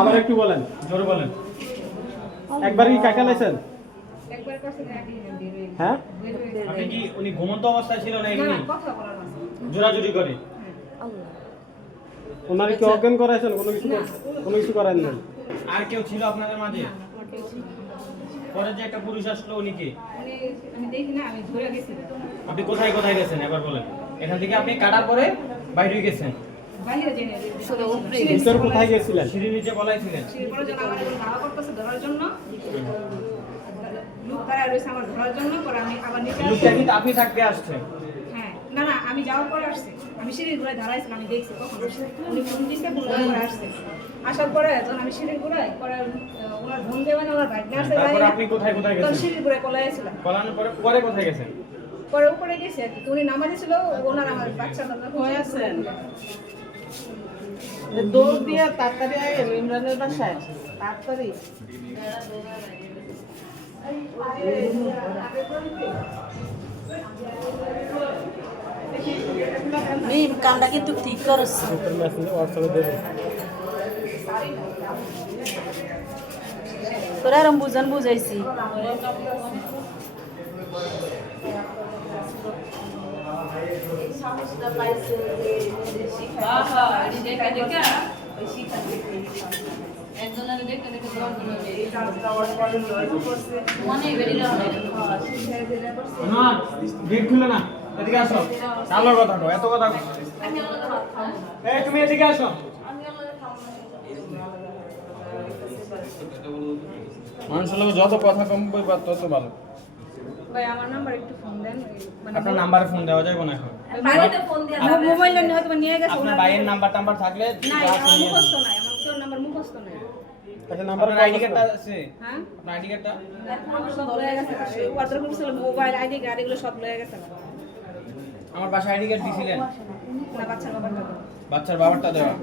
আবার একটু বলেন, জোরে বলেন। একবার কি কাকা লাইছেন? একবার করছে আগে বের হয়ে গেছে। হ্যাঁ, বের হয়ে গেছে। আপনি কি উনি ঘুমন্ত অবস্থায় ছিল না না, এমনি না, কথা বলার আছে। জোরাজুরি করে? ওনার কি অজ্ঞান করাইছেন? কোনো কিছু করেন নাই? আর কেউ ছিল আপনাদের মাঝে? না, আমার কেউ ছিল না। পরে যে একটা পুরুষ আসলো উনি কি? আমি দেখি না, আমি ধরে গেছি। আপনি কোথায় কোথায় গেছেন একবার বলেন। এখান থেকে আপনি কাটার পরে বাইরে গেছেন। বাইরে জেনে শুধু উপরে ভিতরে কোথায় গেছিলেন? সিঁড়ির নিচে বলাইছিলেন। সিঁড়ি পরে যখন আমার এখন ধাওয়া করতেছে ধরার জন্য, লোক দাঁড়ায় রয়েছে আমার ধরার জন্য, পরে আমি আবার নিচে লোকটা আসছি। কিন্তু আপনি থাকতে আসছেন। হ্যাঁ, না না, আমি যাওয়ার পরে আসছে। আমি সিঁড়ির ঘুরায় দাঁড়াইছিলাম, আমি দেখছি কখন উনি ফোন দিচ্ছে, ফোন করে আসছে। আসার পরে যখন আমি সিঁড়ির ঘুরাই পরে ওনার ফোন দেবে না, ওনার বাইক নিয়ে আসছে। তারপরে আপনি কোথায় কোথায় তখন গেছেন? সিঁড়ির ঘুরায় পলাইছিলাম। পলানোর পরে পরে কোথায় গেছেন? পরে উপরে গেছি আর কি। উনি নামাজে ছিল, ওনার আমার বাচ্চা হয়ে আছেন। দৌড় দিয়ে তাড়াতাড়ি আইন ইমরানের বাসায় তাড়াতাড়ি। মিম কামটা কিন্তু ঠিক করছ। ভিতরে মেসেজ হোয়াটসঅ্যাপে দেবেন। তোরা আরাম বুঝান বুঝাইছি। না, গেট খুলে না। এদিকে আসো। কালো কথা কও, এত কথা কও। এই তুমি এদিকে আসো। মানুষের লোক যত কথা কম বলবা তত ভালো। ভাই আমার নাম্বার একটু ফোন দেন। মানে আপনার নাম্বারে ফোন দেওয়া যাবে না এখন। বাড়িতে ফোন দিয়ে মোবাইল নিয়ে হয়তো নিয়ে গেছে। আপনার ভাইয়ের নাম্বার টাম্বার থাকলে না, আমার মুখস্থ নাই, আমার কেউ নাম্বার মুখস্থ নাই। আচ্ছা, নাম্বার আপনার আইডি কার্ডটা আছে? হ্যাঁ, আপনার আইডি কার্ডটা? আমার সব লয়ে গেছে। ওয়াটার করছিল মোবাইল আইডি কার্ড এগুলো সব লয়ে গেছে। আমার বাসায় আইডি কার্ড দিছিলেন? না, বাচ্চার বাবারটা দাও। বাচ্চার বাবারটা দেওয়া।